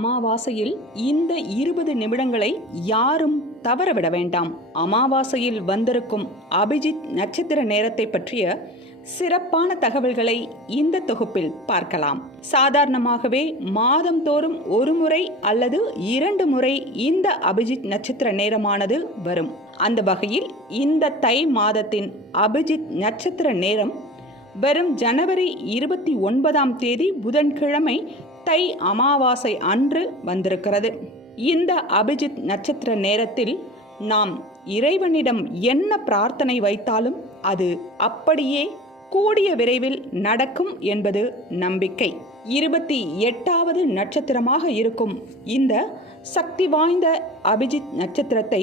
அமாவாசையில் இந்த 20 நிமிடங்களை யாரும் தவறவிட வேண்டாம். அமாவாசையில் வந்திருக்கும் அபிஜித் நட்சத்திர நேரத்தை பற்றிய சிறப்பான தகவல்களை இந்த தொகுப்பில் பார்க்கலாம். சாதாரணமாகவே மாதந்தோறும் ஒரு முறை அல்லது 2 முறை இந்த அபிஜித் நட்சத்திர நேரமானது வரும். அந்த வகையில் இந்த தை மாதத்தின் அபிஜித் நட்சத்திர நேரம் வரும் ஜனவரி 29ஆம் தேதி புதன்கிழமை தை அமாவாசை அன்று வந்திருக்கிறது. இந்த அபிஜித் நட்சத்திர நேரத்தில் நாம் இறைவனிடம் என்ன பிரார்த்தனை வைத்தாலும் அது அப்படியே கூடிய விரைவில் நடக்கும் என்பது நம்பிக்கை. 28வது நட்சத்திரமாக இருக்கும் இந்த சக்தி வாய்ந்த அபிஜித் நட்சத்திரத்தை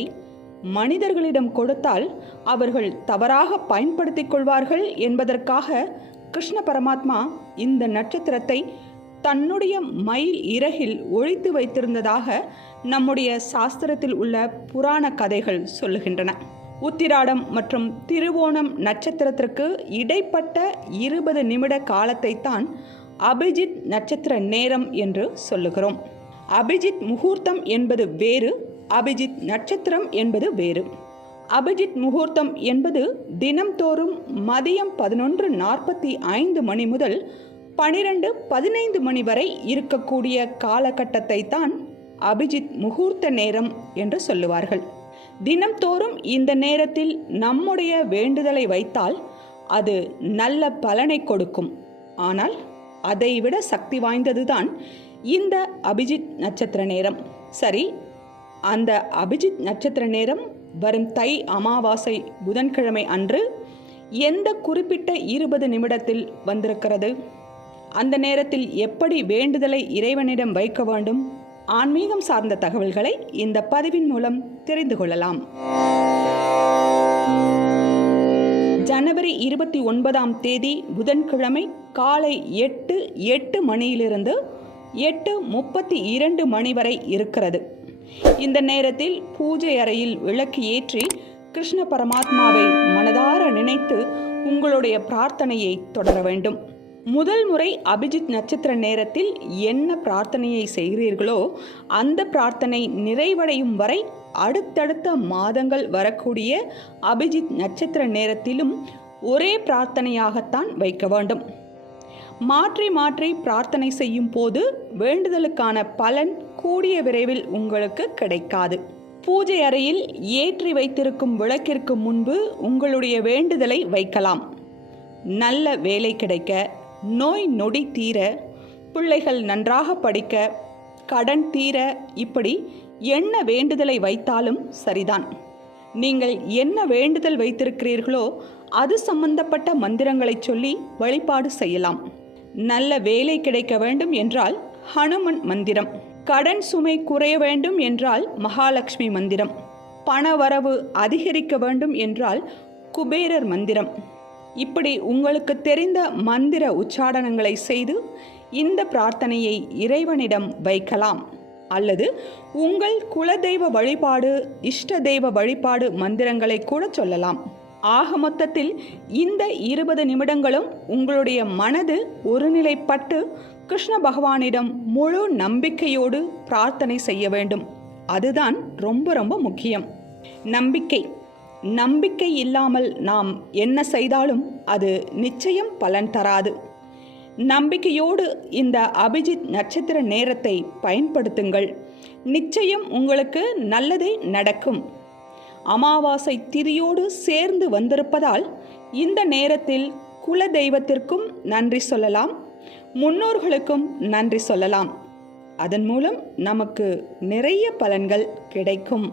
மனிதர்களிடம் கொடுத்தால் அவர்கள் தவறாக பயன்படுத்திக் கொள்வார்கள் என்பதற்காக கிருஷ்ண பரமாத்மா இந்த நட்சத்திரத்தை தன்னுடைய மயில் இறகில் ஒழித்து வைத்திருந்ததாக நம்முடைய சாஸ்திரத்தில் உள்ள புராண கதைகள் சொல்லுகின்றன. உத்திராடம் மற்றும் திருவோணம் நட்சத்திரத்திற்கு இடைப்பட்ட 20 நிமிட காலத்தை தான் அபிஜித் நட்சத்திர நேரம் என்று சொல்லுகிறோம். அபிஜித் முகூர்த்தம் என்பது வேறு, அபிஜித் நட்சத்திரம் என்பது வேறு. அபிஜித் முகூர்த்தம் என்பது தினம்தோறும் மதியம் 11:45 மணி முதல் 12:15 மணி வரை இருக்கக்கூடிய காலகட்டத்தை தான் அபிஜித் முகூர்த்த நேரம் என்று சொல்லுவார்கள். தினம்தோறும் இந்த நேரத்தில் நம்முடைய வேண்டுதலை வைத்தால் அது நல்ல பலனை கொடுக்கும். ஆனால் அதைவிட சக்தி வாய்ந்ததுதான் இந்த அபிஜித் நட்சத்திர நேரம். சரி, அந்த அபிஜித் நட்சத்திர நேரம் வரும் தை அமாவாசை புதன்கிழமை அன்று எந்த குறிப்பிட்ட 20 நிமிடத்தில் வந்திருக்கிறது? அந்த நேரத்தில் எப்படி வேண்டுதலை இறைவனிடம் வைக்க வேண்டும்? ஆன்மீகம் சார்ந்த தகவல்களை இந்த பதிவின் மூலம் தெரிந்து கொள்ளலாம். ஜனவரி 29ஆம் தேதி புதன்கிழமை காலை 8 மணியிலிருந்து 8:32 மணி வரை இருக்கிறது. இந்த நேரத்தில் பூஜை அறையில் விளக்கு ஏற்றி கிருஷ்ண பரமாத்மாவை மனதார நினைத்து உங்களுடைய பிரார்த்தனையை தொடர வேண்டும். முதல் முறை அபிஜித் நட்சத்திர நேரத்தில் என்ன பிரார்த்தனையை செய்கிறீர்களோ அந்த பிரார்த்தனை நிறைவடையும் வரை அடுத்தடுத்த மாதங்கள் வரக்கூடிய அபிஜித் நட்சத்திர நேரத்திலும் ஒரே பிரார்த்தனையாகத்தான் வைக்க வேண்டும். மாற்றி மாற்றி பிரார்த்தனை செய்யும் போது வேண்டுதலுக்கான பலன் கூடிய விரைவில் உங்களுக்கு கிடைக்காது. பூஜை அறையில் ஏற்றி வைத்திருக்கும் விளக்கிற்கு முன்பு உங்களுடைய வேண்டுதலை வைக்கலாம். நல்ல வேலை கிடைக்க, நோய் நொடி தீர, பிள்ளைகள் நன்றாக படிக்க, கடன் தீர, இப்படி என்ன வேண்டுதலை வைத்தாலும் சரிதான். நீங்கள் என்ன வேண்டுதல் வைத்திருக்கிறீர்களோ அது சம்பந்தப்பட்ட மந்திரங்களை சொல்லி வழிபாடு செய்யலாம். நல்ல வேலை கிடைக்க வேண்டும் என்றால் ஹனுமன் மந்திரம், கடன் சுமை குறைய வேண்டும் என்றால் மகாலட்சுமி மந்திரம், பணவரவு அதிகரிக்க வேண்டும் என்றால் குபேரர் மந்திரம். இப்படி உங்களுக்கு தெரிந்த மந்திர உச்சாடனங்களை செய்து இந்த பிரார்த்தனையை இறைவனிடம் வைக்கலாம். அல்லது உங்கள் குலதெய்வ வழிபாடு, இஷ்ட தெய்வ வழிபாடு மந்திரங்களை கூட சொல்லலாம். ஆக மொத்தத்தில் இந்த 20 நிமிடங்களும் உங்களுடைய மனது ஒருநிலைப்பட்டு கிருஷ்ண பகவானிடம் முழு நம்பிக்கையோடு பிரார்த்தனை செய்ய வேண்டும். அதுதான் ரொம்ப ரொம்ப முக்கியம். நம்பிக்கை இல்லாமல் நாம் என்ன செய்தாலும் அது நிச்சயம் பலன் தராது. நம்பிக்கையோடு இந்த அபிஜித் நட்சத்திர நேரத்தை பயன்படுத்துங்கள். நிச்சயம் உங்களுக்கு நல்லதே நடக்கும். அமாவாசை திதியோடு சேர்ந்து வந்திருப்பதால் இந்த நேரத்தில் குல தெய்வத்திற்கும் நன்றி சொல்லலாம், முன்னோர்களுக்கும் நன்றி சொல்லலாம். அதன் மூலம் நமக்கு நிறைய பலன்கள் கிடைக்கும்.